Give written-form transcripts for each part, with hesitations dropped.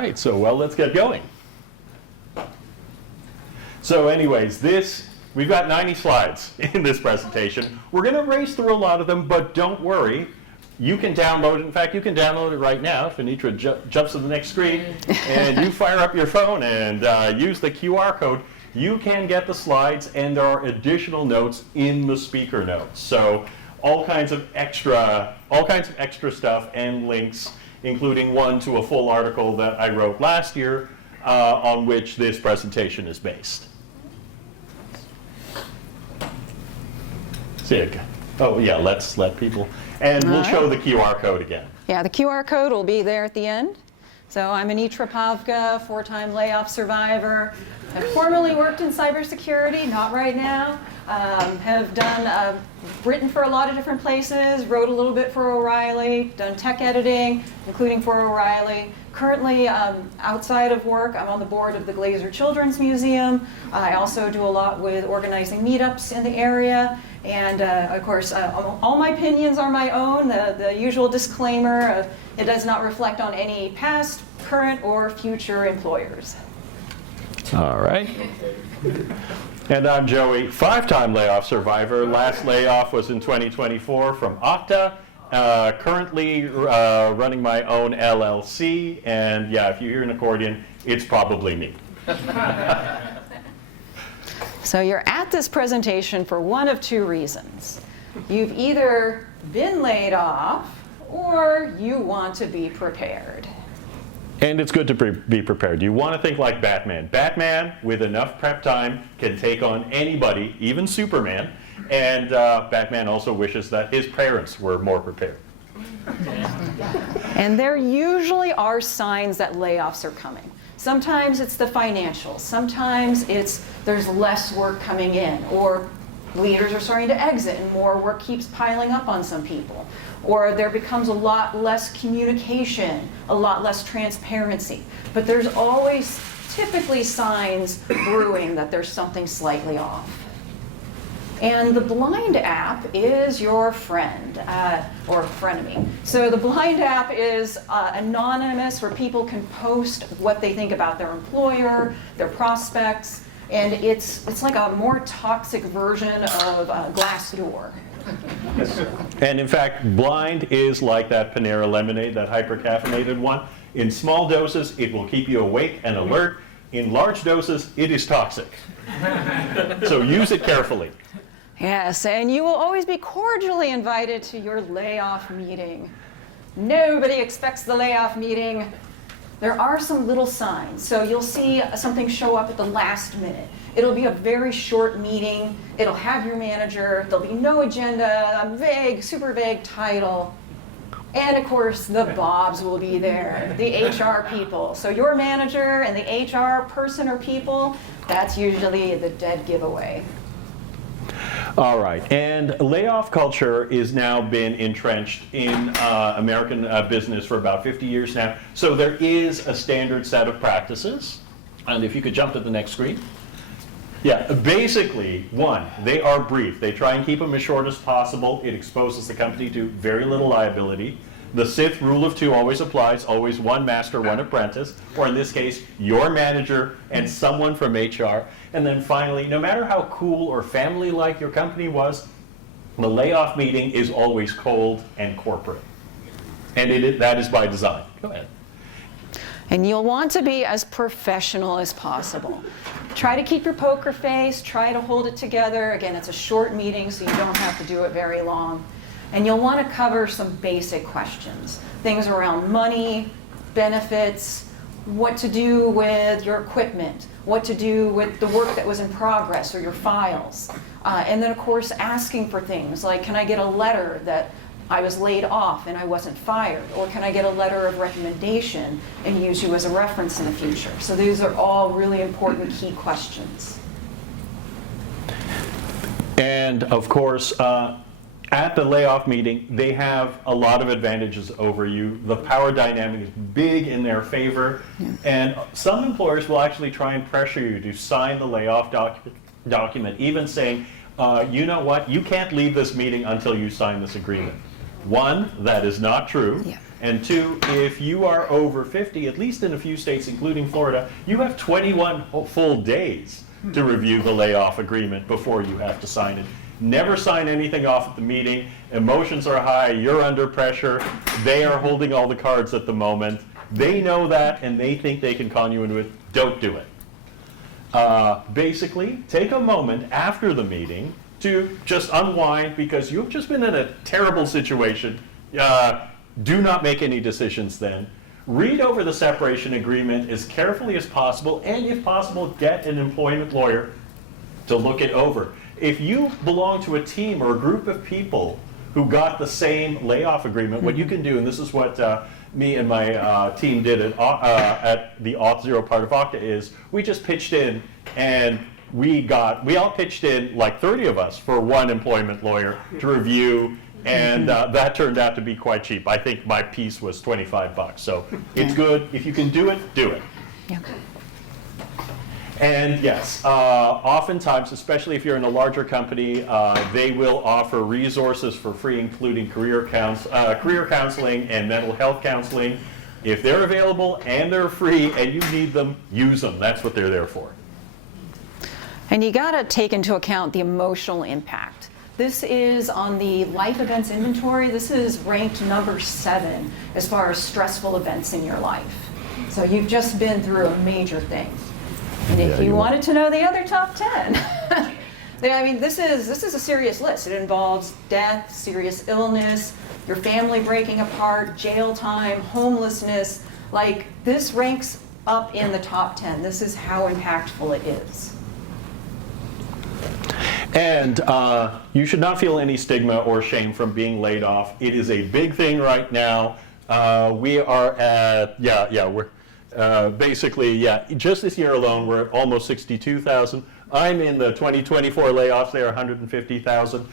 right, so let's get going. So anyways, we've got 90 slides in this presentation. We're going to race through a lot of them, but don't worry. You can download it. In fact, you can download it right now if Anitra jumps to the next screen and you fire up your phone and use the QR code. You can get the slides, and there are additional notes in the speaker notes. So all kinds of extra stuff and links, including one to a full article that I wrote last year on which this presentation is based. Oh yeah, let's let people, and we'll show the QR code again. Yeah, the QR code will be there at the end. So I'm Anitra Pavka, 4-time layoff survivor. I've formerly worked in cybersecurity, not right now. Have done, written for a lot of different places, wrote a little bit for O'Reilly, done tech editing, including for O'Reilly. Currently, outside of work, I'm on the board of the Glazer Children's Museum. I also do a lot with organizing meetups in the area. And of course, all my opinions are my own. The usual disclaimer, it does not reflect on any past, current, or future employers. All right. And I'm Joey, 5-time layoff survivor. Last layoff was in 2024 from Okta. Currently running my own LLC. And yeah, if you hear an accordion, it's probably me. So you're at this presentation for one of two reasons. You've either been laid off or you want to be prepared. And it's good to be prepared. You want to think like Batman. Batman, with enough prep time, can take on anybody, even Superman. And Batman also wishes that his parents were more prepared. And there usually are signs that layoffs are coming. Sometimes it's the financials. Sometimes it's there's less work coming in, or leaders are starting to exit and more work keeps piling up on some people. Or there becomes a lot less communication, a lot less transparency. But there's always typically signs brewing that there's something slightly off. And the Blind app is your friend, or frenemy. So the Blind app is anonymous, where people can post what they think about their employer, their prospects, and it's like a more toxic version of Glassdoor. And in fact, Blind is like that Panera lemonade, that hyper-caffeinated one. In small doses, it will keep you awake and alert. In large doses, it is toxic. So use it carefully. Yes, and you will always be cordially invited to your layoff meeting. Nobody expects the layoff meeting. There are some little signs. So you'll see something show up at the last minute. It'll be a very short meeting. It'll have your manager. There'll be no agenda, a vague, super vague title. And of course, the Bobs will be there, the HR people. So your manager and the HR person or people, that's usually the dead giveaway. All right, and layoff culture is now been entrenched in American business for about 50 years now. So there is a standard set of practices. And if you could jump to the next screen. Yeah, basically, one, they are brief. They try and keep them as short as possible. It exposes the company to very little liability. The Sith rule of 2 always applies, always one master, one apprentice, or in this case, your manager and someone from HR. And then finally, no matter how cool or family-like your company was, the layoff meeting is always cold and corporate. And that is by design. Go ahead. And you'll want to be as professional as possible. Try to keep your poker face, try to hold it together. Again, it's a short meeting, so you don't have to do it very long. And you'll want to cover some basic questions. Things around money, benefits, what to do with your equipment, what to do with the work that was in progress or your files. And then, of course, asking for things like, can I get a letter that I was laid off and I wasn't fired? Or can I get a letter of recommendation and use you as a reference in the future? So these are all really important key questions. And of course, at the layoff meeting, they have a lot of advantages over you. The power dynamic is big in their favor. Yeah. And some employers will actually try and pressure you to sign the layoff document, even saying, you know what, you can't leave this meeting until you sign this agreement. One, that is not true. Yeah. And two, if you are over 50, at least in a few states, including Florida, you have 21 full days to review the layoff agreement before you have to sign it. Never sign anything off at the meeting. Emotions are high, you're under pressure. They are holding all the cards at the moment. They know that and they think they can con you into it. Don't do it. Basically, take a moment after the meeting to just unwind because you've just been in a terrible situation. Do not make any decisions then. Read over the separation agreement as carefully as possible, and if possible, get an employment lawyer to look it over. If you belong to a team or a group of people who got the same layoff agreement, what you can do, and this is what me and my team did at the Auth Zero part of Okta, is we just pitched in, and we all pitched in, like 30 of us, for one employment lawyer to review. And that turned out to be quite cheap. I think my piece was $25. So it's good. If you can do it, do it. Yeah. And yes, oftentimes, especially if you're in a larger company, they will offer resources for free, including career counseling and mental health counseling. If they're available and they're free and you need them, use them. That's what they're there for. And you got to take into account the emotional impact. This is on the life events inventory. This is ranked number 7 as far as stressful events in your life. So you've just been through a major thing. And if you wanted to know the other top 10, I mean, this is a serious list. It involves death, serious illness, your family breaking apart, jail time, homelessness. Like, this ranks up in the top 10. This is how impactful it is. And you should not feel any stigma or shame from being laid off. It is a big thing right now. We are at, we're basically, just this year alone, we're at almost 62,000. I'm in the 2024 layoffs, they are 150,000.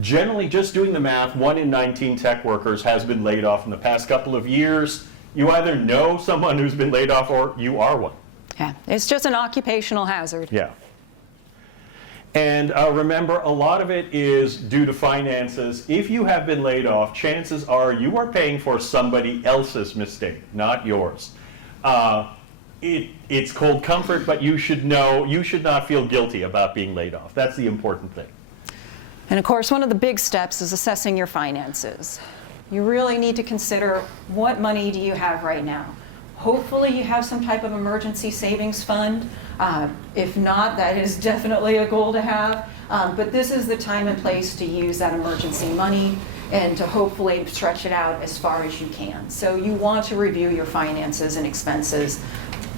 Generally, just doing the math, 1 in 19 tech workers has been laid off in the past couple of years. You either know someone who's been laid off or you are one. Yeah, it's just an occupational hazard. Yeah. And remember, a lot of it is due to finances. If you have been laid off, chances are you are paying for somebody else's mistake, not yours. It's cold comfort, but you should know, you should not feel guilty about being laid off. That's the important thing. And of course, one of the big steps is assessing your finances. You really need to consider, what money do you have right now? Hopefully you have some type of emergency savings fund. If not, that is definitely a goal to have. But this is the time and place to use that emergency money and to hopefully stretch it out as far as you can. So you want to review your finances and expenses.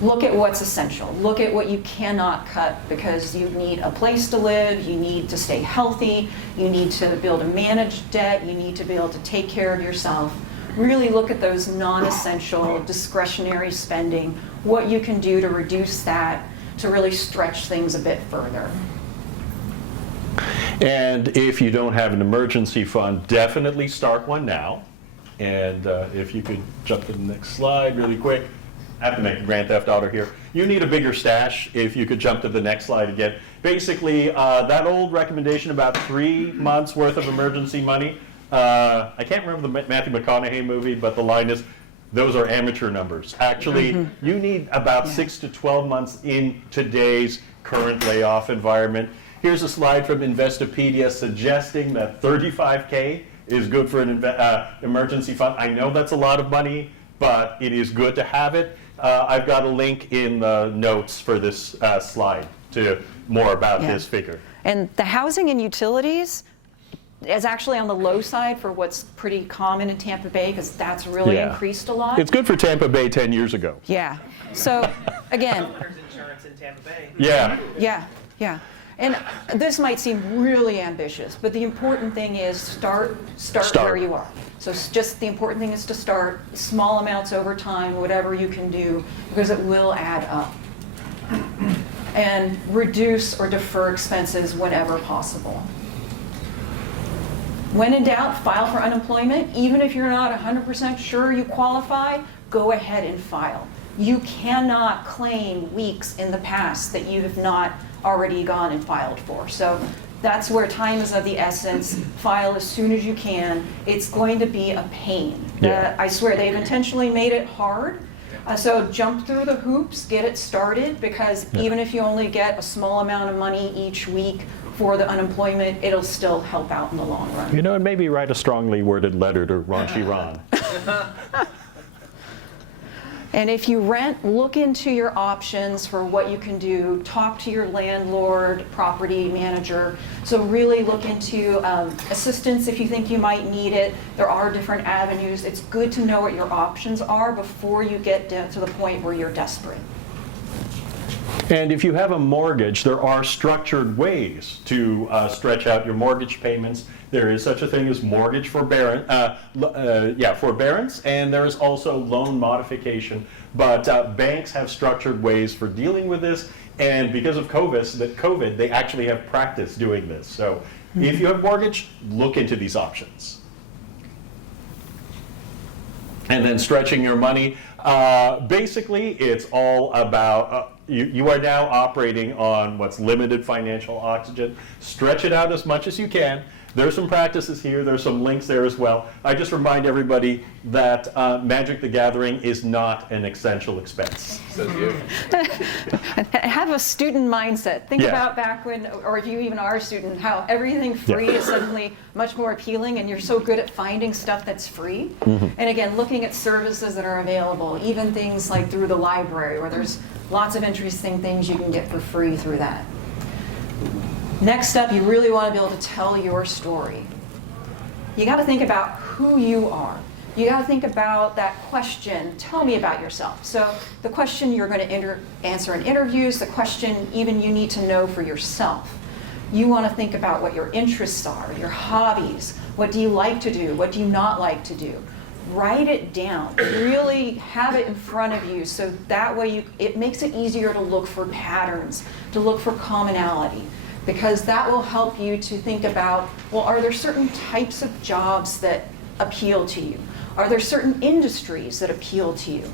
Look at what's essential. Look at what you cannot cut, because you need a place to live, you need to stay healthy, you need to be able to manage debt, you need to be able to take care of yourself. Really look at those non-essential discretionary spending, what you can do to reduce that, to really stretch things a bit further. And if you don't have an emergency fund, definitely start one now. And if you could jump to the next slide really quick. I have to make a Grand Theft Auto here. You need a bigger stash. If you could jump to the next slide again. Basically, that old recommendation about 3 months worth of emergency money, I can't remember the Matthew McConaughey movie, but the line is, those are amateur numbers. Actually, you need about 6 to 12 months in today's current layoff environment. Here's a slide from Investopedia suggesting that $35K is good for an emergency fund. I know that's a lot of money, but it is good to have it. I've got a link in the notes for this slide to more about this figure. And the housing and utilities is actually on the low side for what's pretty common in Tampa Bay, because that's really increased a lot. It's good for Tampa Bay 10 years ago. Yeah. So again, Homeowners insurance in Tampa Bay. yeah. And this might seem really ambitious, but the important thing is start where you are. So just the important thing is to start small amounts over time, whatever you can do, because it will add up. And reduce or defer expenses whenever possible. When in doubt, file for unemployment. Even if you're not 100% sure you qualify, go ahead and file. You cannot claim weeks in the past that you have not already gone and filed for. So That's where time is of the essence. File as soon as you can. It's going to be a pain. Yeah. I swear, they've intentionally made it hard. So jump through the hoops, get it started, because even if you only get a small amount of money each week for the unemployment, it'll still help out in the long run. You know, and maybe write a strongly worded letter to Raunchy Ron. And if you rent, look into your options for what you can do. Talk to your landlord, property manager. So really look into assistance if you think you might need it. There are different avenues. It's good to know what your options are before you get down to the point where you're desperate. And if you have a mortgage, there are structured ways to stretch out your mortgage payments. There is such a thing as mortgage forbearance, forbearance, and there is also loan modification. But banks have structured ways for dealing with this, and because of COVID, they actually have practice doing this. So if you have mortgage, look into these options. And then stretching your money, basically it's all about, you are now operating on what's limited financial oxygen. Stretch it out as much as you can. There's some practices here, there's some links there as well. I just remind everybody that Magic the Gathering is not an essential expense. Says you. Have a student mindset. Think Yeah. about back when, or if you even are a student, how everything free is suddenly much more appealing, and you're so good at finding stuff that's free. And again, looking at services that are available, even things like through the library, where there's lots of interesting things you can get for free through that. Next up, you really want to be able to tell your story. You got to think about who you are. You got to think about that question, tell me about yourself. So the question you're going to answer in interviews, the question even you need to know for yourself. You want to think about what your interests are, your hobbies, what do you like to do, what do you not like to do. Write it down, really have it in front of you, so that way it makes it easier to look for patterns, to look for commonality. Because that will help you to think about, well, are there certain types of jobs that appeal to you? Are there certain industries that appeal to you?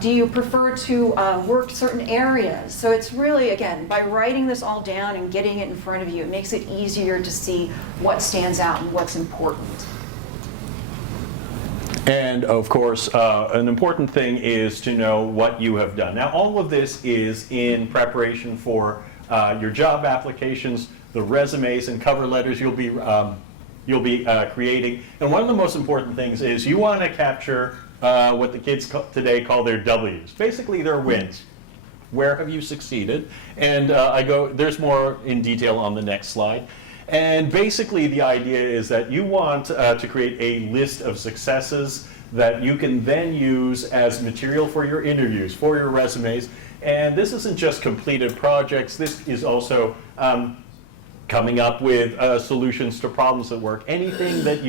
Do you prefer to work certain areas? So it's really, again, by writing this all down and getting it in front of you, it makes it easier to see what stands out and what's important. And of course, an important thing is to know what you have done. Now, all of this is in preparation for your job applications, the resumes and cover letters you'll be creating. And one of the most important things is you want to capture what the kids today call their W's, basically their wins. Where have you succeeded? And there's more in detail on the next slide. And basically the idea is that you want to create a list of successes that you can then use as material for your interviews, for your resumes. And this isn't just completed projects, this is also coming up with solutions to problems at work. Anything that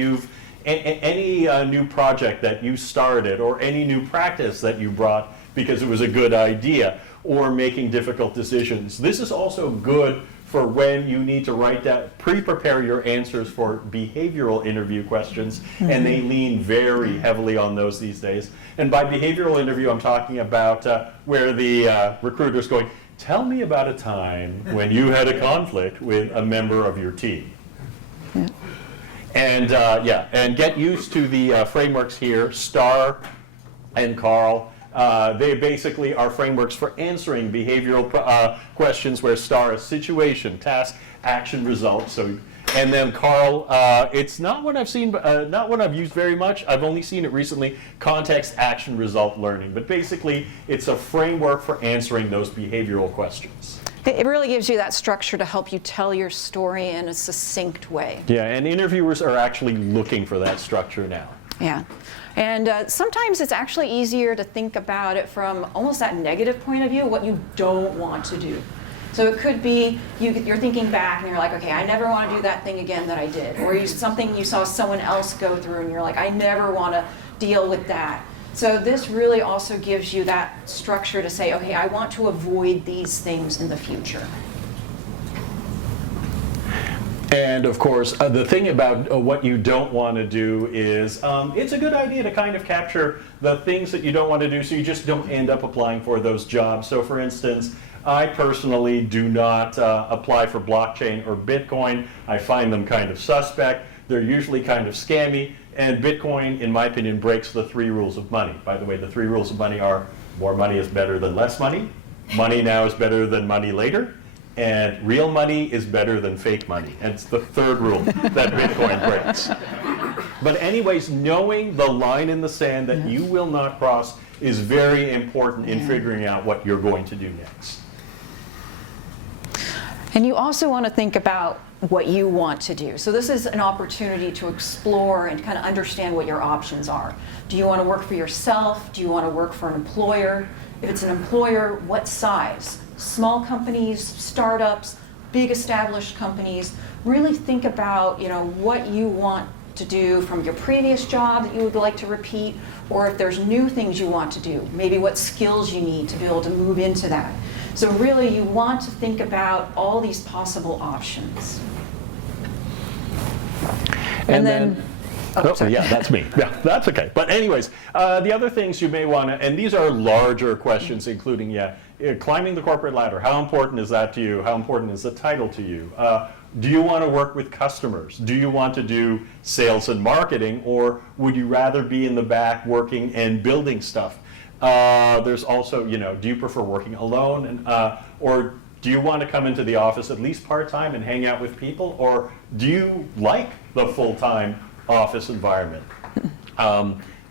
any new project that you started, or any new practice that you brought because it was a good idea, or making difficult decisions. This is also good for when you need to write down, pre-prepare your answers for behavioral interview questions, and they lean very heavily on those these days. And by behavioral interview, I'm talking about where the recruiter's going, tell me about a time when you had a conflict with a member of your team. Yeah. And and get used to the frameworks here, STAR and Carl. They basically are frameworks for answering behavioral questions, where STAR is situation, task, action, result. So, and then Carl, it's not one I've seen, not one I've used very much. I've only seen it recently, context, action, result, learning. But basically, it's a framework for answering those behavioral questions. It really gives you that structure to help you tell your story in a succinct way. Yeah, and interviewers are actually looking for that structure now. Yeah. And sometimes it's actually easier to think about it from almost that negative point of view, what you don't want to do. So it could be you're thinking back and you're like, okay, I never want to do that thing again that I did. Or something you saw someone else go through and you're like, I never want to deal with that. So this really also gives you that structure to say, okay, I want to avoid these things in the future. And of course, the thing about what you don't want to do is, it's a good idea to kind of capture the things that you don't want to do so you just don't end up applying for those jobs. So for instance, I personally do not apply for blockchain or Bitcoin. I find them kind of suspect. They're usually kind of scammy. And Bitcoin, in my opinion, breaks the 3 rules of money. By the way, the 3 rules of money are more money is better than less money. Money now is better than money later. And real money is better than fake money. And it's the 3rd rule that Bitcoin breaks. But anyways, knowing the line in the sand that you will not cross is very important in figuring out what you're going to do next. And you also want to think about what you want to do. So this is an opportunity to explore and kind of understand what your options are. Do you want to work for yourself? Do you want to work for an employer? If it's an employer, what size? Small companies, startups, big established companies. Really think about, what you want to do from your previous job that you would like to repeat, or if there's new things you want to do, maybe what skills you need to be able to move into that. So really, you want to think about all these possible options. And then yeah, that's me. Yeah, that's okay. But anyways, the other things you may want to, and these are larger questions, including, climbing the corporate ladder. How important is that to you? How important is the title to you? Do you want to work with customers? Do you want to do sales and marketing, or would you rather be in the back working and building stuff? There's also, do you prefer working alone, and, or do you want to come into the office at least part-time and hang out with people, or do you like the full-time office environment?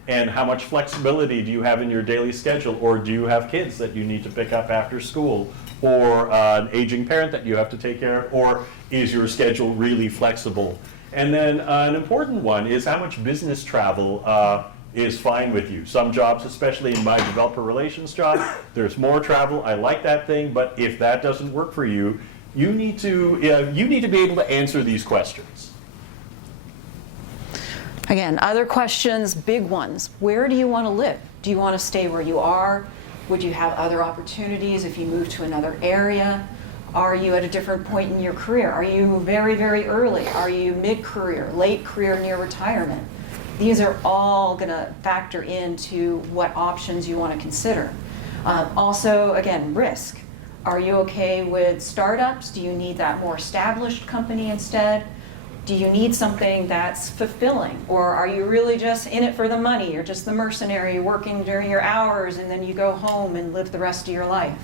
And how much flexibility do you have in your daily schedule, or do you have kids that you need to pick up after school, or an aging parent that you have to take care of, or is your schedule really flexible? And then an important one is how much business travel is fine with you. Some jobs, especially in my developer relations job, there's more travel. I like that thing, but if that doesn't work for you, you need to be able to answer these questions. Again, other questions, big ones. Where do you want to live? Do you want to stay where you are? Would you have other opportunities if you move to another area? Are you at a different point in your career? Are you very, very early? Are you mid-career, late career, near retirement? These are all going to factor into what options you want to consider. Also, again, risk. Are you okay with startups? Do you need that more established company instead? Do you need something that's fulfilling? Or are you really just in it for the money? You're just the mercenary working during your hours and then you go home and live the rest of your life?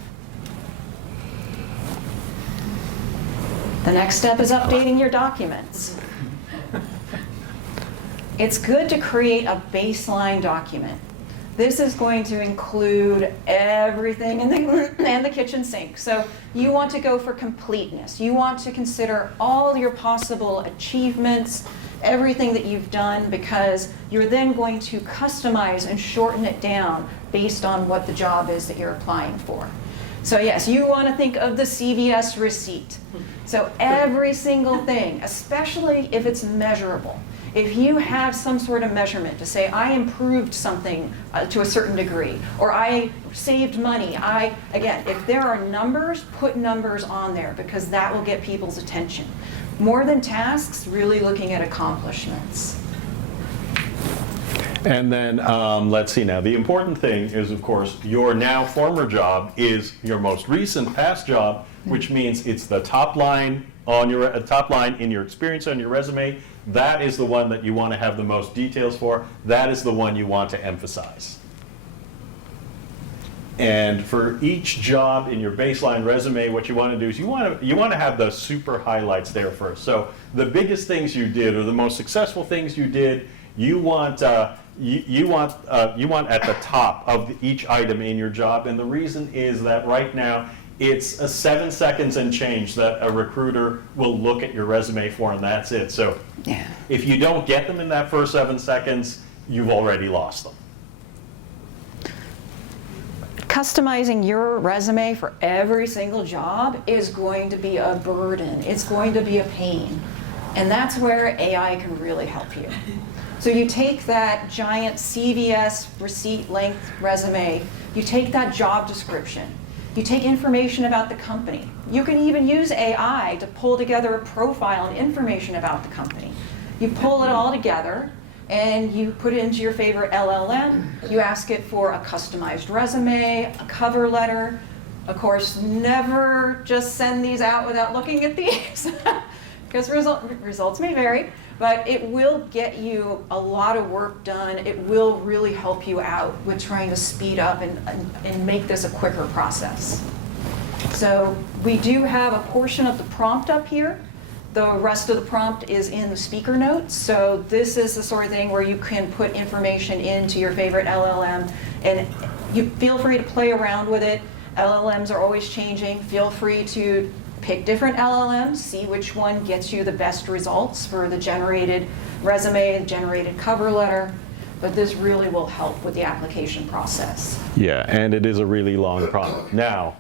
The next step is updating your documents. It's good to create a baseline document. This is going to include everything in the kitchen sink. So you want to go for completeness. You want to consider all your possible achievements, everything that you've done, because you're then going to customize and shorten it down based on what the job is that you're applying for. So yes, you want to think of the CVS receipt. So every single thing, especially if it's measurable. If you have some sort of measurement to say, I improved something to a certain degree, or I saved money, again, if there are numbers, put numbers on there, because that will get people's attention. More than tasks, really looking at accomplishments. And then, let's see now, the important thing is, of course, your now former job is your most recent past job, which means it's the top line on your top line in your experience on your resume. That is the one that you want to have the most details for. That is the one you want to emphasize. And for each job in your baseline resume, what you want to do is you want to have the super highlights there first. So the biggest things you did, or the most successful things you did, you want at the top of each item in your job. And the reason is that right now, it's 7 seconds and change that a recruiter will look at your resume for, and that's it. So if you don't get them in that first 7 seconds, you've already lost them. Customizing your resume for every single job is going to be a burden. It's going to be a pain. And that's where AI can really help you. So you take that giant CVS receipt length resume, you take that job description, You take information about the company. You can even use AI to pull together a profile and information about the company. You pull it all together and you put it into your favorite LLM. You ask it for a customized resume, a cover letter. Of course, never just send these out without looking at these, because results may vary, but it will get you a lot of work done. It will really help you out with trying to speed up and make this a quicker process. So we do have a portion of the prompt up here. The rest of the prompt is in the speaker notes. So this is the sort of thing where you can put information into your favorite LLM, and you feel free to play around with it. LLMs are always changing. Feel free to pick different LLMs, see which one gets you the best results for the generated resume, the generated cover letter. But this really will help with the application process. Yeah, and it is a really long prompt. Now,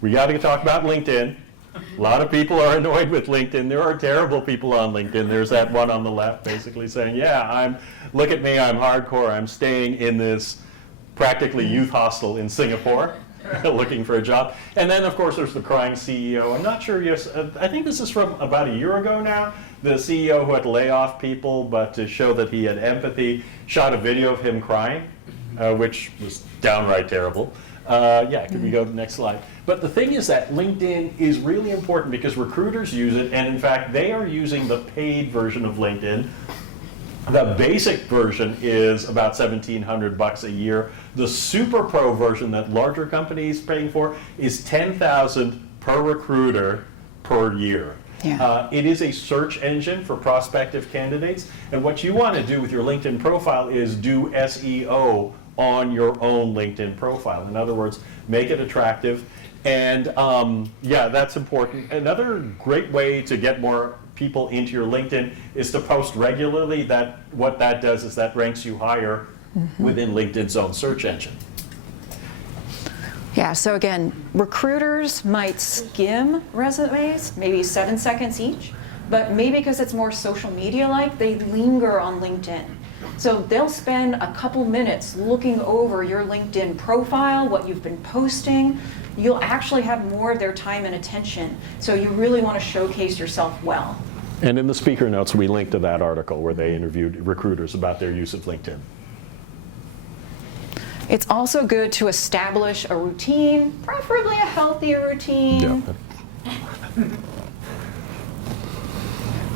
we got to talk about LinkedIn. A lot of people are annoyed with LinkedIn. There are terrible people on LinkedIn. There's that one on the left basically saying, yeah, look at me, I'm hardcore. I'm staying in this practically youth hostel in Singapore looking for a job. And then, of course, there's the crying CEO. I'm not sure, yes, I think this is from about a year ago now. The CEO who had to lay off people, but to show that he had empathy, shot a video of him crying, which was downright terrible. Yeah, can we go to the next slide? But the thing is that LinkedIn is really important because recruiters use it, and in fact, they are using the paid version of LinkedIn. The basic version is about $1,700 a year. The super pro version that larger companies paying for is $10,000 per recruiter per year. Yeah. It is a search engine for prospective candidates, and what you want to do with your LinkedIn profile is do SEO on your own LinkedIn profile. In other words, make it attractive. And yeah, that's important. Another great way to get more people into your LinkedIn is to post regularly. What that does is that ranks you higher within LinkedIn's own search engine. Yeah, so again, recruiters might skim resumes, maybe 7 seconds each, but maybe because it's more social media-like, they linger on LinkedIn. So they'll spend a couple minutes looking over your LinkedIn profile, what you've been posting. You'll actually have more of their time and attention. So you really want to showcase yourself well. And in the speaker notes, we link to that article where they interviewed recruiters about their use of LinkedIn. It's also good to establish a routine, preferably a healthier routine. Yeah.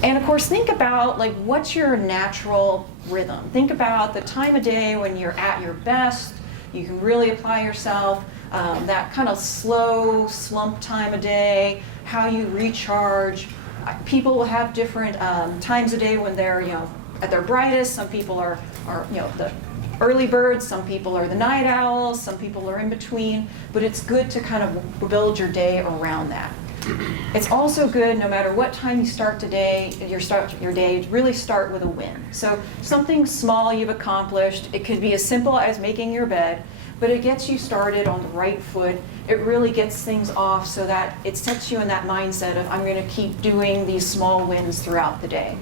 And of course, think about like what's your natural rhythm. Think about the time of day when you're at your best. You can really apply yourself. That kind of slow slump time of day, how you recharge. People will have different times of day when they're at their brightest. Some people are the early birds. Some people are the night owls. Some people are in between. But it's good to kind of build your day around that. It's also good, no matter what time you start your day, to really start with a win. So something small you've accomplished. It could be as simple as making your bed, but it gets you started on the right foot. It really gets things off so that it sets you in that mindset of, I'm going to keep doing these small wins throughout the day.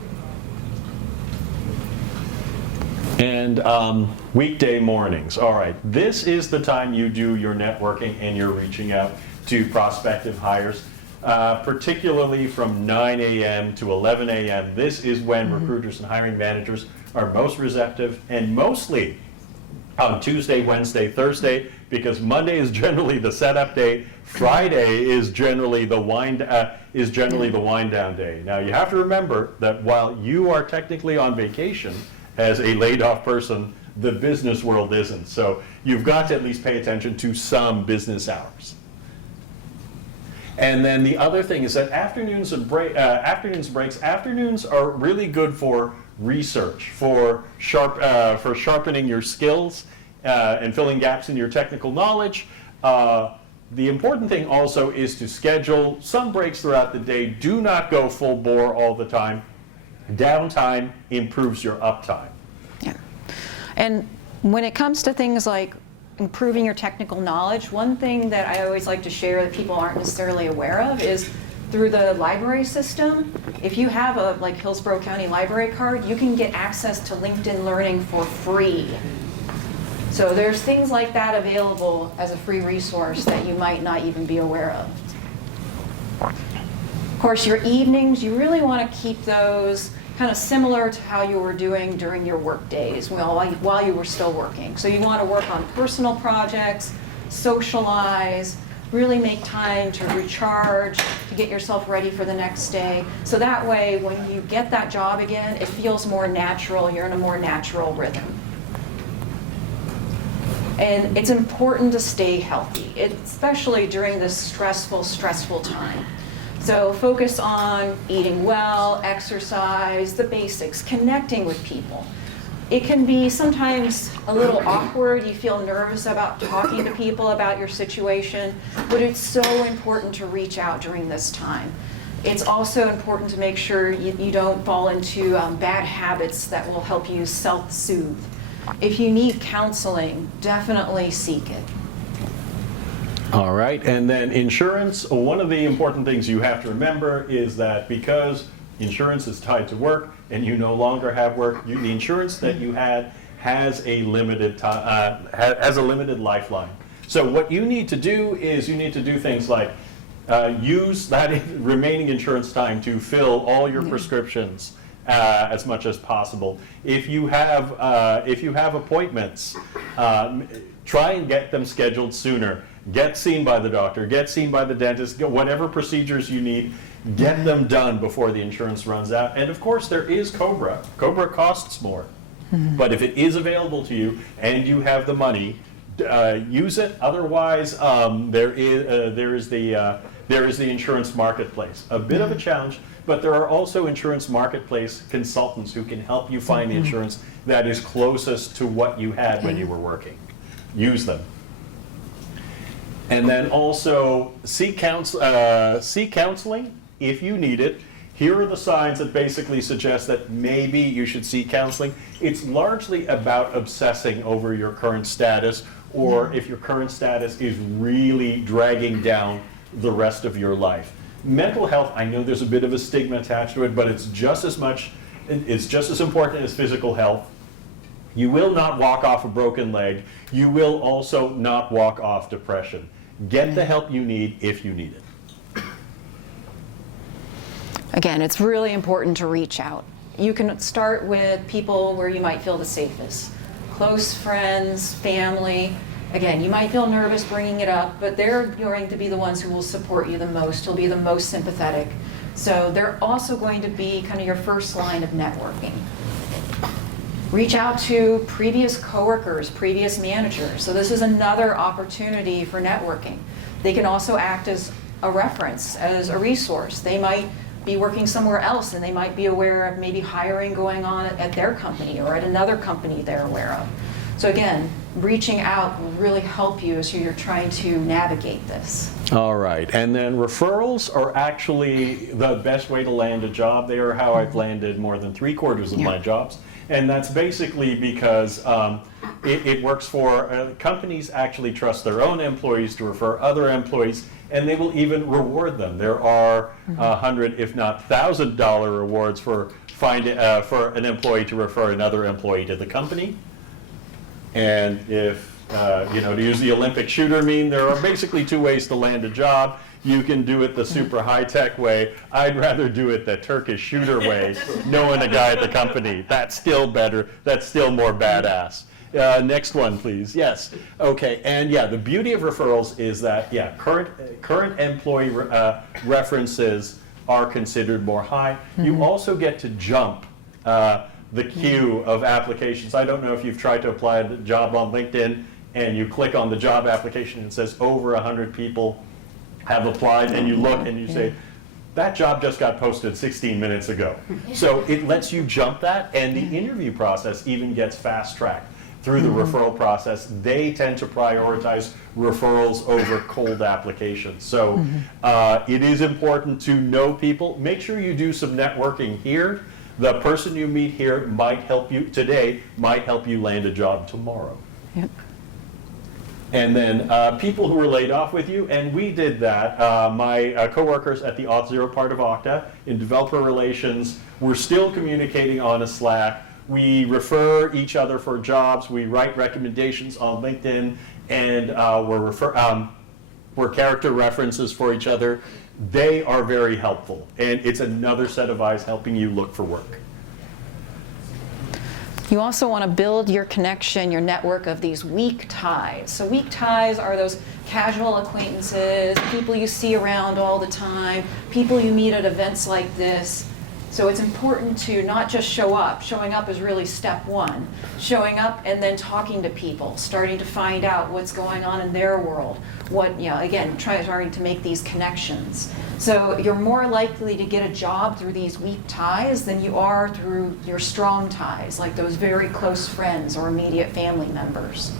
And weekday mornings. All right, this is the time you do your networking and you're reaching out to prospective hires. Particularly from 9 a.m. to 11 a.m. This is when recruiters and hiring managers are most receptive, and mostly on Tuesday, Wednesday, Thursday, because Monday is generally the setup day. Friday is generally the wind down day. Now you have to remember that while you are technically on vacation as a laid off person, the business world isn't. So you've got to at least pay attention to some business hours. And then the other thing is that afternoons are really good for research, for sharpening your skills and filling gaps in your technical knowledge. The important thing also is to schedule some breaks throughout the day. Do not go full bore all the time. Downtime improves your uptime. Yeah. And when it comes to things like improving your technical knowledge, one thing that I always like to share that people aren't necessarily aware of is through the library system. If you have a Hillsborough County library card, you can get access to LinkedIn Learning for free. So there's things like that available as a free resource that you might not even be aware of. Of course, your evenings, you really want to keep those kind of similar to how you were doing during your work days while you were still working. So you want to work on personal projects, socialize, really make time to recharge, to get yourself ready for the next day. So that way, when you get that job again, it feels more natural, you're in a more natural rhythm. And it's important to stay healthy, especially during this stressful time. So focus on eating well, exercise, the basics, connecting with people. It can be sometimes a little awkward. You feel nervous about talking to people about your situation, but it's so important to reach out during this time. It's also important to make sure you don't fall into bad habits that will help you self-soothe. If you need counseling, definitely seek it. All right, and then insurance, one of the important things you have to remember is that because insurance is tied to work and you no longer have work, the insurance that you had has a limited lifeline. So what you need to do is you need to do things like use that remaining insurance time to fill all your prescriptions as much as possible. If you have appointments, try and get them scheduled sooner. Get seen by the doctor, get seen by the dentist, whatever procedures you need, get them done before the insurance runs out. And of course, there is COBRA. COBRA costs more. But if it is available to you and you have the money, use it. Otherwise, there is the insurance marketplace. A bit of a challenge, but there are also insurance marketplace consultants who can help you find the insurance that is closest to what you had when you were working. Use them. And then also seek counseling if you need it. Here are the signs that basically suggest that maybe you should seek counseling. It's largely about obsessing over your current status, or if your current status is really dragging down the rest of your life. Mental health, I know there's a bit of a stigma attached to it, but it's just as important as physical health. You will not walk off a broken leg. You will also not walk off depression. Get the help you need if you need it. Again, it's really important to reach out. You can start with people where you might feel the safest. Close friends, family. Again, you might feel nervous bringing it up, but they're going to be the ones who will support you the most, who'll be the most sympathetic. So they're also going to be kind of your first line of networking. Reach out to previous coworkers, previous managers. So this is another opportunity for networking. They can also act as a reference, as a resource. They might be working somewhere else and they might be aware of maybe hiring going on at their company or at another company they're aware of. So again, reaching out will really help you as you're trying to navigate this. All right, and then referrals are actually the best way to land a job. They are how I've landed more than 3/4 of my jobs. And that's basically because it works for companies actually trust their own employees to refer other employees, and they will even reward them. There are $100, if not $1,000 rewards for an employee to refer another employee to the company. And if, to use the Olympic shooter meme, there are basically 2 ways to land a job. You can do it the super high-tech way. I'd rather do it the Turkish shooter way, knowing a guy at the company. That's still better. That's still more badass. Next one, please. Yes. Okay. And yeah, the beauty of referrals is that, current employee references are considered more high. You also get to jump the queue of applications. I don't know if you've tried to apply a job on LinkedIn and you click on the job application and it says over 100 people have applied, and you look and you say, that job just got posted 16 minutes ago. So it lets you jump that, and the interview process even gets fast-tracked through the referral process. They tend to prioritize referrals over cold applications. So it is important to know people. Make sure you do some networking here. The person you meet here might help you today, might help you land a job tomorrow. Yep. And then people who were laid off with you, and we did that. My coworkers at the Auth0 part of Okta in developer relations were still communicating on a Slack We refer each other for jobs. We write recommendations on LinkedIn, and we're character references for each other. They are very helpful, and it's another set of eyes helping you look for work. You also want to build your connection, your network of these weak ties. So weak ties are those casual acquaintances, people you see around all the time, people you meet at events like this. So it's important to not just show up. Showing up is really step one. Showing up and then talking to people, starting to find out what's going on in their world. Again, trying to make these connections. So you're more likely to get a job through these weak ties than you are through your strong ties, like those very close friends or immediate family members.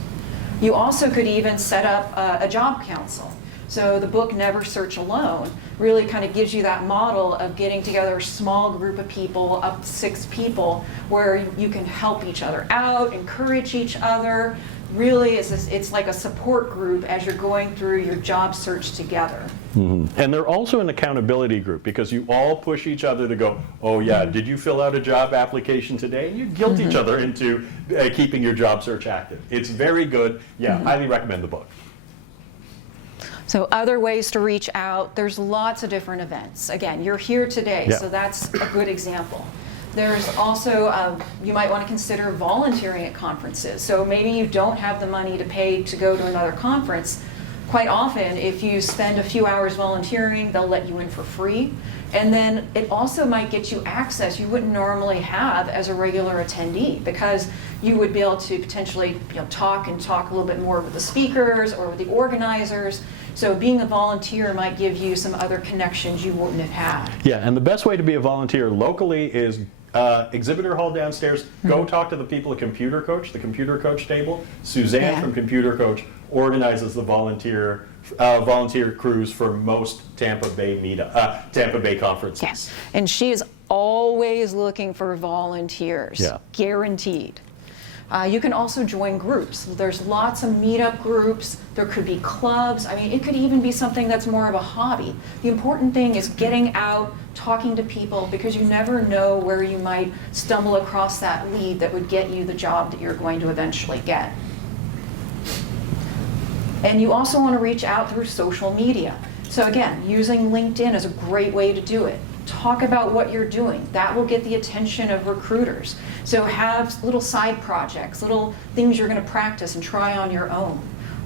You also could even set up a job council. So the book Never Search Alone really kind of gives you that model of getting together a small group of people, up to 6 people, where you can help each other out, encourage each other. Really, it's like a support group as you're going through your job search together. Mm-hmm. And they're also an accountability group because you all push each other to go, oh yeah, did you fill out a job application today? And you guilt each other into keeping your job search active. It's very good. Yeah, highly recommend the book. So other ways to reach out, there's lots of different events. Again, you're here today, so that's a good example. There's also, you might want to consider volunteering at conferences. So maybe you don't have the money to pay to go to another conference. Quite often, if you spend a few hours volunteering, they'll let you in for free. And then it also might get you access you wouldn't normally have as a regular attendee, because you would be able to potentially talk a little bit more with the speakers or with the organizers. So being a volunteer might give you some other connections you wouldn't have had. Yeah, and the best way to be a volunteer locally is exhibitor hall downstairs. Go talk to the people at Computer Coach, the Computer Coach table. Suzanne from Computer Coach organizes the volunteer crews for most Tampa Bay conferences. Yes, and she is always looking for volunteers, guaranteed. You can also join groups. There's lots of meetup groups. There could be clubs. I mean, it could even be something that's more of a hobby. The important thing is getting out, talking to people, because you never know where you might stumble across that lead that would get you the job that you're going to eventually get. And you also want to reach out through social media. So again, using LinkedIn is a great way to do it. Talk about what you're doing. That will get the attention of recruiters. So have little side projects, little things you're going to practice and try on your own.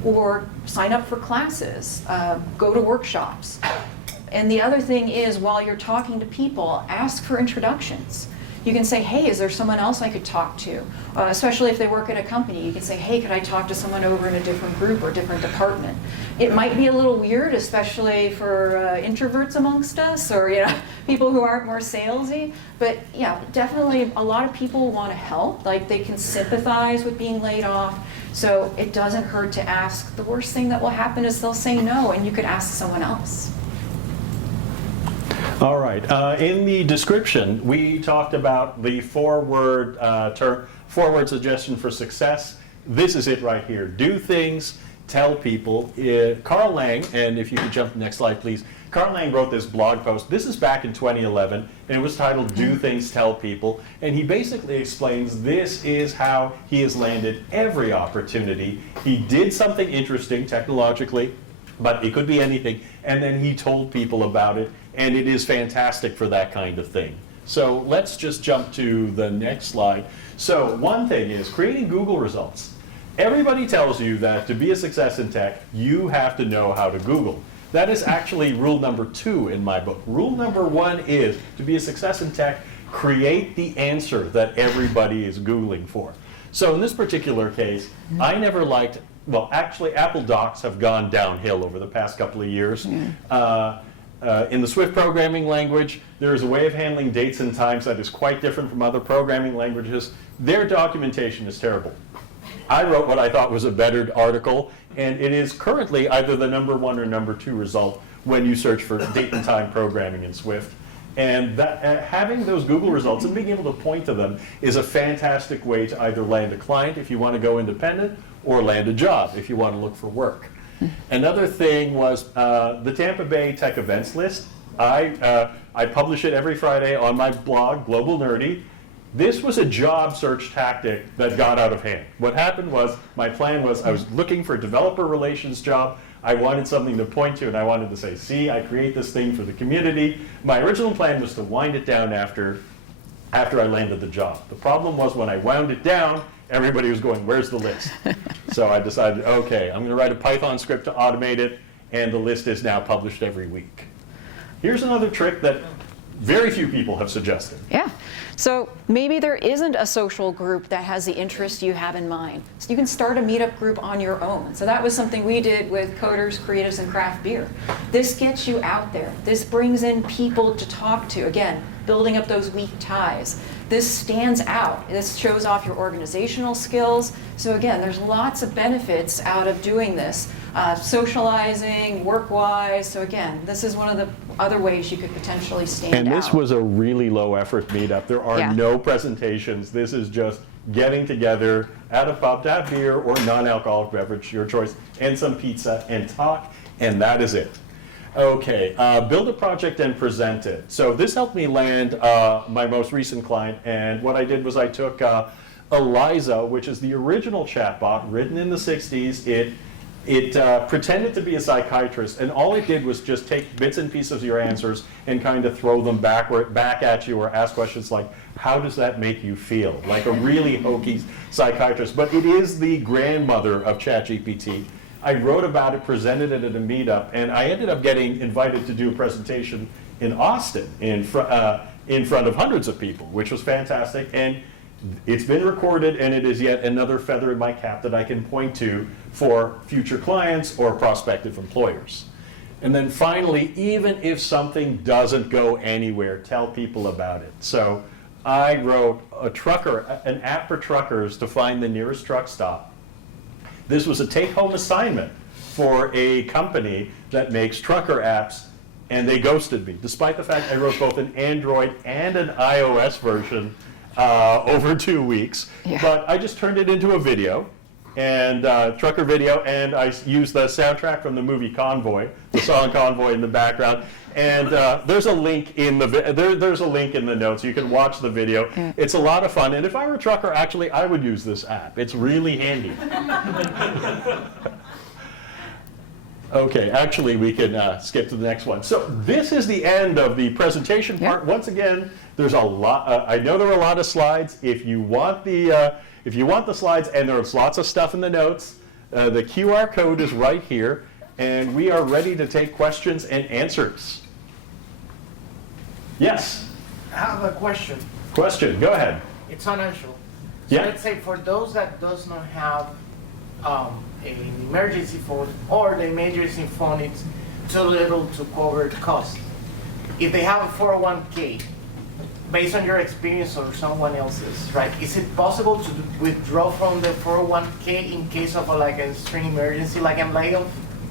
Or sign up for classes, go to workshops. And the other thing is, while you're talking to people, ask for introductions. You can say, hey, is there someone else I could talk to? Especially if they work at a company, you can say, hey, could I talk to someone over in a different group or different department? It might be a little weird, especially for introverts amongst us, or people who aren't more salesy. But yeah, definitely a lot of people want to help. Like, they can sympathize with being laid off. So it doesn't hurt to ask. The worst thing that will happen is they'll say no, and you could ask someone else. All right. In the description, we talked about the four-word suggestion for success. This is it right here. Do things, tell people. Carl Lang, and if you could jump to the next slide, please. Carl Lang wrote this blog post. This is back in 2011, and it was titled Do Things, Tell People. And he basically explains this is how he has landed every opportunity. He did something interesting technologically, but it could be anything, and then he told people about it, and it is fantastic for that kind of thing. So let's just jump to the next slide. So one thing is creating Google results. Everybody tells you that to be a success in tech, you have to know how to Google. That is actually rule number 2 in my book. Rule number 1 is to be a success in tech, create the answer that everybody is Googling for. So in this particular case, I never liked, well, actually Apple Docs have gone downhill over the past couple of years. In the Swift programming language, there is a way of handling dates and times that is quite different from other programming languages. Their documentation is terrible. I wrote what I thought was a better article, and it is currently either the number 1 or number 2 result when you search for date and time programming in Swift. And that, having those Google results and being able to point to them is a fantastic way to either land a client if you want to go independent, or land a job if you want to look for work. Another thing was the Tampa Bay Tech Events list. I publish it every Friday on my blog, Global Nerdy. This was a job search tactic that got out of hand. What happened was, my plan was I was looking for a developer relations job. I wanted something to point to, and I wanted to say, see, I create this thing for the community. My original plan was to wind it down after I landed the job. The problem was when I wound it down, everybody was going, where's the list? So I decided, okay, I'm going to write a Python script to automate it, and the list is now published every week. Here's another trick that very few people have suggested. Yeah. So maybe there isn't a social group that has the interest you have in mind. So you can start a meetup group on your own. So that was something we did with Coders, Creatives, and Craft Beer. This gets you out there. This brings in people to talk to. Again, building up those weak ties. This stands out. This shows off your organizational skills. So again, there's lots of benefits out of doing this. Socializing, work-wise. So again, this is one of the other ways you could potentially stand out. And this was a really low-effort meetup. There are Yeah. no presentations. This is just getting together at a pub to have beer or non-alcoholic beverage, your choice, and some pizza and talk, and that is it. Okay, build a project and present it. So this helped me land my most recent client, and what I did was I took Eliza, which is the original chatbot written in the 60s. It pretended to be a psychiatrist, and all it did was just take bits and pieces of your answers and kind of throw them back at you or ask questions like, how does that make you feel? Like a really hokey psychiatrist. But it is the grandmother of ChatGPT. I wrote about it, presented it at a meetup, and I ended up getting invited to do a presentation in Austin in front of hundreds of people, which was fantastic. And it's been recorded, and it is yet another feather in my cap that I can point to for future clients or prospective employers. And then finally, even if something doesn't go anywhere, tell people about it. So I wrote an app for truckers to find the nearest truck stop. This was a take-home assignment for a company that makes trucker apps, and they ghosted me, despite the fact I wrote both an Android and an iOS version over 2 weeks. Yeah. But I just turned it into a video, and trucker video, and I used the soundtrack from the movie Convoy, the song Convoy in the background. And there's a link in there's a link in the notes. You can watch the video. Yeah. It's a lot of fun. And if I were a trucker, actually, I would use this app. It's really handy. Okay, actually, we can skip to the next one. So this is the end of the presentation part. Yeah. Once again, there's a lot. I know there are a lot of slides. If you want the slides, and there's lots of stuff in the notes, the QR code is right here, and we are ready to take questions and answers. Yes. I have a question. Question. Go ahead. It's financial. So Yeah. let's say for those that does not have an emergency fund, or the emergency fund is too little to cover the cost. If they have a 401k, based on your experience or someone else's, right? Is it possible to withdraw from the 401k in case of like an extreme emergency, like a layoff?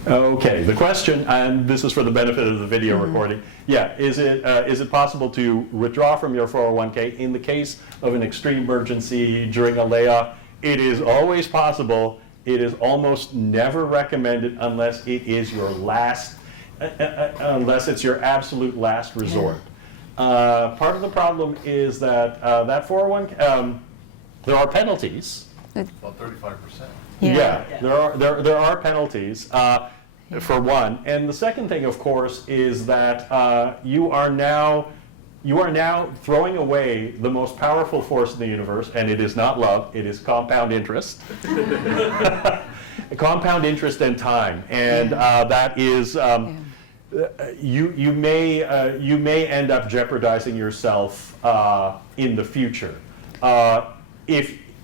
Okay, the question, and this is for the benefit of the video recording. Yeah, is it possible to withdraw from your 401k in the case of an extreme emergency during a layoff? It is always possible. It is almost never recommended unless it is your last, unless it's your absolute last resort. Part of the problem is that that 401k, there are penalties. About 35%. Yeah, there are penalties for one, and the second thing, of course, is that you are now throwing away the most powerful force in the universe, and it is not love; it is compound interest. Compound interest and time, and that is. You may end up jeopardizing yourself in the future.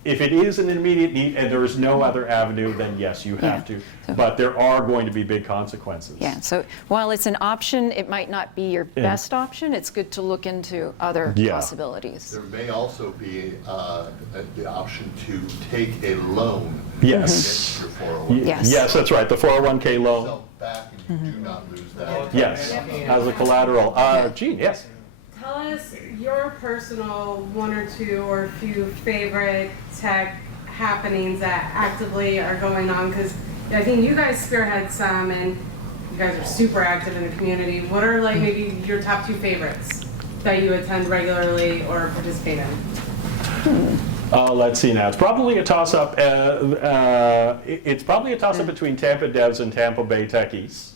If it is an immediate need and there is no other avenue, then yes, you have to. But there are going to be big consequences. Yeah, so while it's an option, it might not be your best option. It's good to look into other possibilities. There may also be the option to take a loan Yes. against your 401k. Yes. Yes, that's right. The 401k loan. Yourself back and you do not lose that. Yes, as a collateral. Gene, yes. Tell us your personal one or two or few favorite tech happenings that actively are going on, because I think you guys spearhead some and you guys are super active in the community. What are like maybe your top two favorites that you attend regularly or participate in? Let's see now. It's probably a toss-up. It's probably a toss-up between Tampa Devs and Tampa Bay Techies.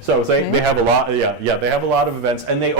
So they have a lot. Yeah, they have a lot of events, and they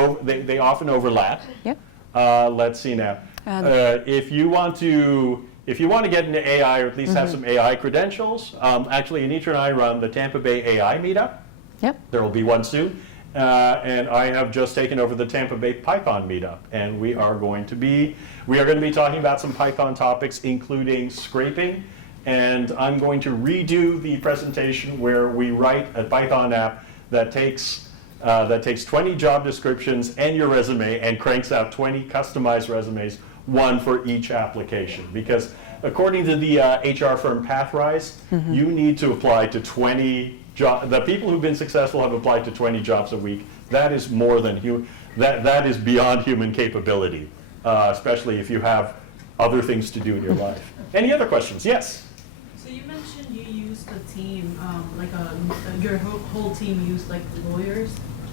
often overlap. Yep. Let's see now. If you want to get into AI, or at least have some AI credentials, actually, Anitra and I run the Tampa Bay AI meetup. Yep. There will be one soon. And I have just taken over the Tampa Bay Python meetup, and we are going to be talking about some Python topics, including scraping, and I'm going to redo the presentation where we write a Python app that takes 20 job descriptions and your resume and cranks out 20 customized resumes, one for each application. Because according to the HR firm Pathrise, you need to apply to 20 jobs. The people who've been successful have applied to 20 jobs a week. That is more than that is beyond human capability, especially if you have other things to do in your life. Any other questions? Yes. So you mentioned you used a team, your whole team used like lawyers.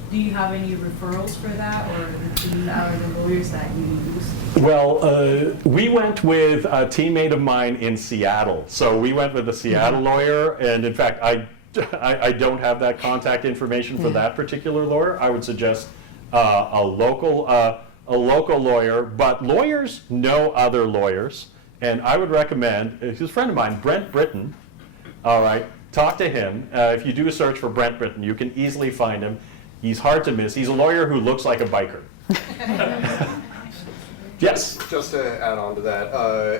Do you have any referrals for that, or are the lawyers that you use? Well, we went with a teammate of mine in Seattle. So we went with a Seattle lawyer, and in fact, I don't have that contact information for that particular lawyer. I would suggest a local lawyer, but lawyers know other lawyers, and I would recommend, he's a friend of mine, Brent Britton. All right, talk to him. If you do a search for Brent Britton, you can easily find him. He's hard to miss. He's a lawyer who looks like a biker. Yes? Just to add on to that,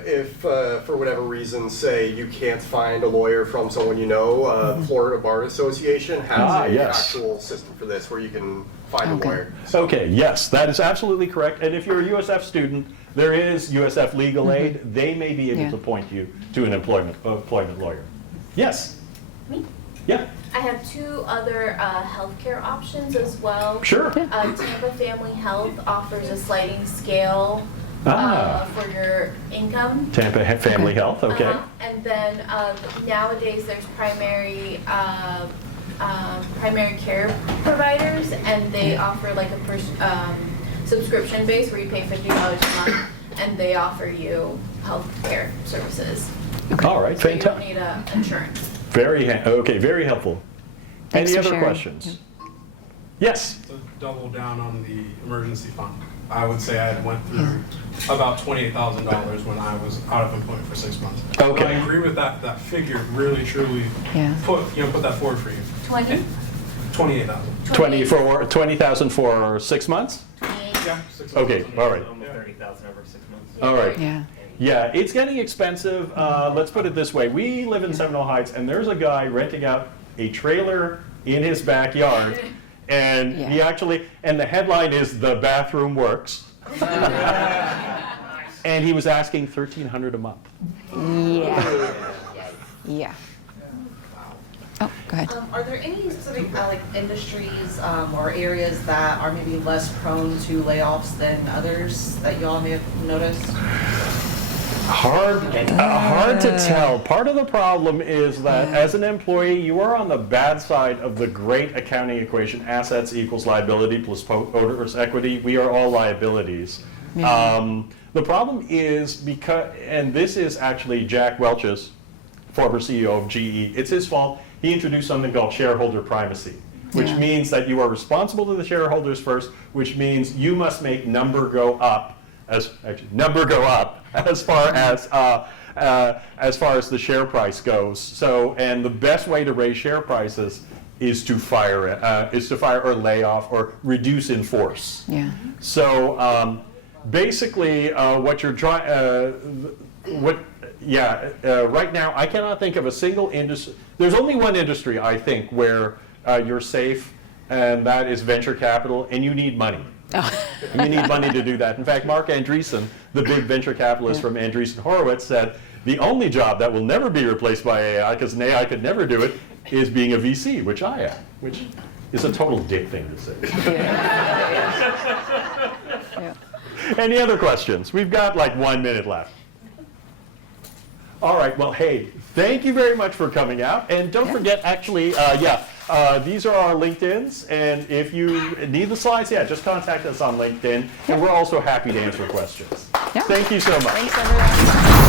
if for whatever reason, say you can't find a lawyer from someone you know, Florida Bar Association has an actual system for this where you can find a lawyer. So. Okay, yes, that is absolutely correct. And if you're a USF student, there is USF Legal Aid. They may be able to point you to an employment lawyer. Yes? Me? Yeah. I have two other healthcare options as well. Sure. Tampa Family Health offers a sliding scale for your income. Tampa Family Health, okay. And then nowadays there's primary care providers, and they offer like a subscription base where you pay $50 a month, and they offer you healthcare services. All right, So you don't fantastic. need insurance. Very helpful. Thanks Any for other sharing. questions? Yes. To double down on the emergency fund, I would say I went through about $28,000 when I was out of employment for 6 months. Okay. I agree with that figure. Really, truly, put that forward for you. 20? 28,000. 20,000 for 6 months? Yeah. 6 Okay, all right. Almost 30,000 over 6 months. All right. Yeah. Yeah, it's getting expensive. Let's put it this way. We live in Seminole Heights, and there's a guy renting out a trailer in his backyard, and he actually, and the headline is "The Bathroom Works," and he was asking $1,300 a month. Yeah. Yeah. Oh, go ahead. Are there any specific industries or areas that are maybe less prone to layoffs than others that you all may have noticed? Hard to tell. Part of the problem is that as an employee, you are on the bad side of the great accounting equation: assets equals liability plus owner's equity. We are all liabilities. The problem is and this is actually Jack Welch's, former CEO of GE. It's his fault. He introduced something called shareholder primacy, which means that you are responsible to the shareholders first, which means you must make number go up as far as the share price goes. So, and the best way to raise share prices is to fire or lay off or reduce in force. Yeah. So basically, what you're trying, right now I cannot think of a single industry. There's only one industry I think where you're safe, and that is venture capital, and you need money. You need money to do that. In fact, Mark Andreessen, the big venture capitalist from Andreessen Horowitz, said the only job that will never be replaced by AI, because an AI could never do it, is being a VC, which I am, which is a total dick thing to say. Any other questions? We've got like 1 minute left. All right, well, hey, thank you very much for coming out. And don't forget, actually, these are our LinkedIns. And if you need the slides, just contact us on LinkedIn. And we're also happy to answer questions. Thank you so much. Thanks, everyone.